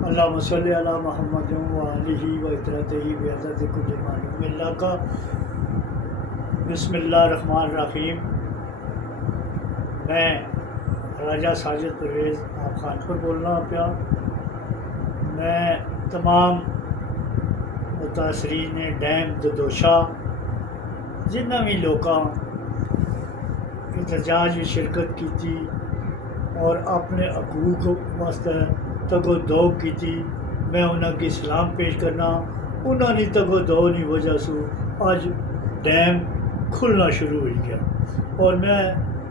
اللہم صلی علی محمد و آلہ و اطرتہ بعدد کل معلوم اللہ کا۔ بسم اللہ الرحمن الرحیم۔ میں راجہ ساجد پرویز آپ خان پر بولنا پیا۔ میں تمام متاثرین ڈیم ددوشا جنہ بھی لوکاں احتجاج میں شرکت کی تھی اور اپنے حقوق واسطے تگو دو کی تھی، میں انہوں کی سلام پیش کرنا۔ انہوں نے تگو دو کی وجہ سے آج ڈیم کھلنا شروع ہو گیا، اور میں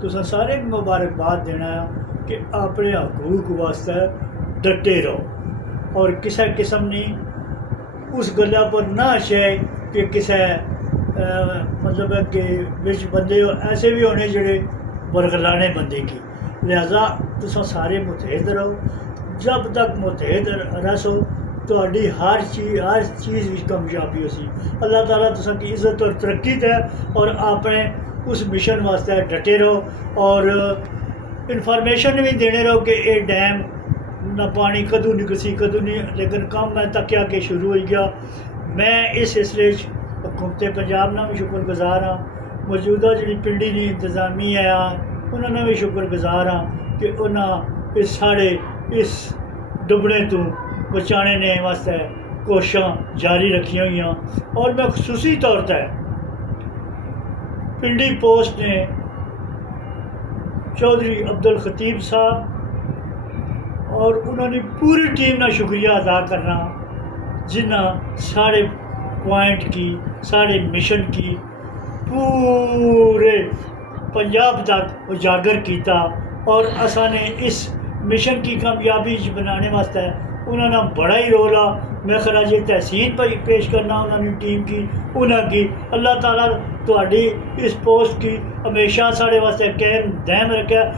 تساں سارے مبارکباد دینا ہے کہ اپنے حقوق واسطے ڈٹے رہو اور کسی قسم نہیں اس گلہ پر نہ آشے کہ کسی مطلب ہے کہ بچ بندے ایسے بھی ہونے جڑے برگلانے بندے کی، لہذا تساں سارے متحد رہو۔ جب تک متحد رسو تہاڈی ہر چیز کامیابی ہو سی۔ اللہ تعالیٰ تساں کی عزت اور ترقی دے، اور اپنے اس مشن واسطے ڈٹے رہو اور انفارمیشن بھی دینے رہو کہ یہ ڈیم نہ پانی کدوں نکسی کدوں نہیں، لیکن کام میں تکیا کہ شروع ہو گیا۔ میں اس سلسلے حکومت پنجاب نہ بھی شکر گزار ہاں، موجودہ جڑی پنڈی دی انتظامیہ ہے انہوں نے بھی شکر گزار ہاں کہ انہاں اس ساڑے اس ڈبنے تو بچانے نے واسطے کوششاں جاری رکھی ہوئی ہیں۔ اور میں خصوصی طور تے پنڈی پوسٹ نے چودھری عبدالخطیب صاحب اور انہوں نے پوری ٹیم کا شکریہ ادا کرنا جنہ سارے پوائنٹ کی سارے مشن کی پورے پنجاب تک اجاگر کیتا، اور اساں نے اس مشن کی کامیابی بنانے واسطے انہوں نے بڑا ہی رول آ۔ میں خراج تحسین پیش کرنا انہوں نے ٹیم کی انہوں کی۔ اللہ تعالیٰ تہاڈی اس پوسٹ کی ہمیشہ سارے واسطے قائم دائم رکھے۔